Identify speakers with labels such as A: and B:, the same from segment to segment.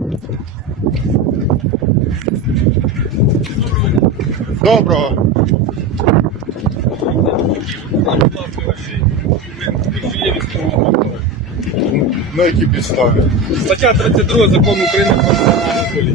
A: Доброго. На якій підставі?
B: Стаття 32 Закону України про національну поліцію.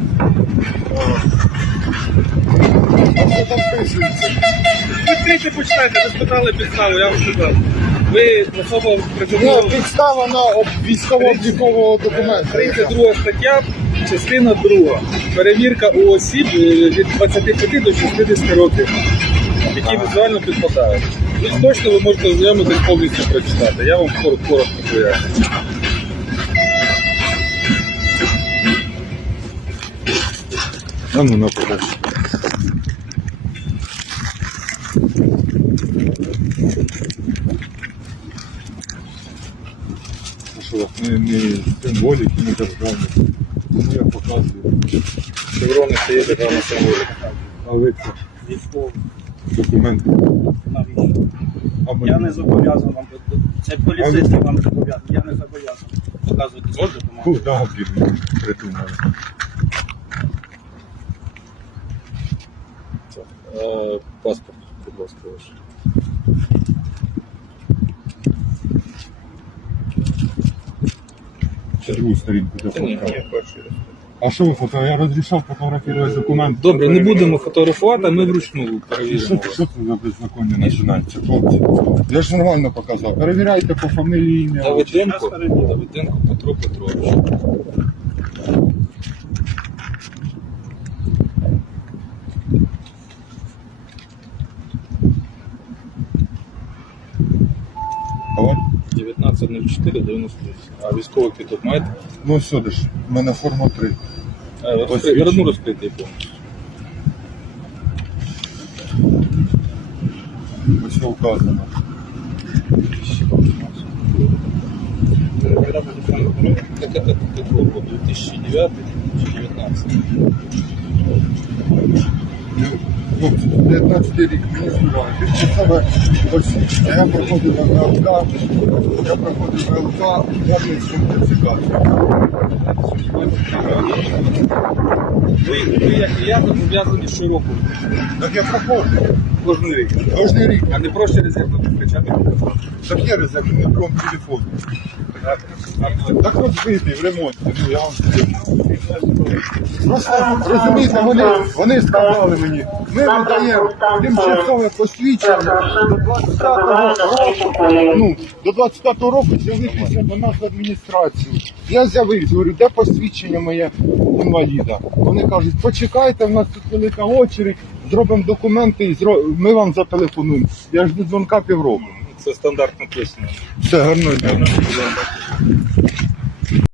A: А що там писується?
B: Відкрийте, почитайте, ви спитали підставу, я вам сказав. Ви особа призовного...
A: Підстава на військово-облікового документа.
B: 32 стаття, частина 2. Перевірка у осіб від 25 до 60 років, які візуально підпадають. Тут точно ви можете ознайомитись, повністю прочитати. Я вам коротко поясню.
A: А ну нападай. А що, не символіки, не державні. Я показую.
B: Шеврони це є державна символіка.
A: Але це
C: Військовий.
A: документи.
C: Навіщо?
A: А ми...
C: Я не зобов'язаний вам. Це поліцейський вам зобов'язаний. Я не зобов'язаний показувати свої документи.
A: Куда, блін, придумали?
B: Паспорт, будь ласка, ваш.
A: Другу сторінку для
B: Ні,
A: фото.
B: перший раз.
A: А що ви фото? Я розрішав фотографувати документи.
B: Добре, не будемо фотографувати, а ми вручну перевіримо.
A: Що це за беззаконня починається, хлопці? Я ж нормально показав. Перевіряйте по фамілії, ім'я.
B: Давиденко Петро Петрович.
A: Алло?
B: 19.04.98. А військовий квиток маєте?
A: Ну сюди ж, в мене форма 3.
B: Родну розкритий повністю.
A: Ось що вказано.
B: Какого года? 2009 чи 2019?
A: Хлопці, 19 рік, мені співали. Від себе освічення. Я проходив ВЛК, я не сертифікацію.
B: Ви, як і я, зобов'язані щороку.
A: Так я проходжу.
B: Кожен рік.
A: Кожний рік.
B: А не проще резервно підкачати.
A: Так є резервний на промтелефон. Так от вийти в ремонті, ну я вам скажу. Просто, розумієте, вони сказали мені, ми видаємо тимчасове посвідчення до 25-го року, до 25-го року з'явитися до нас в адміністрацію. Я з'явився, говорю, де посвідчення моє інваліда? Вони кажуть, почекайте, в нас тут велика очередь, зробимо документи і ми вам зателефонуємо. Я ж до дзвонка півроку.
B: Це стандартно писано.
A: Все, гарно.